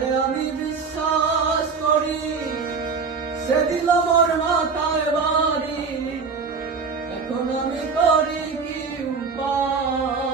যারে আমি বিশ্বাস করি সে দিল মোর মাথায় বাড়ি, এখন আমি করি কি উপায়?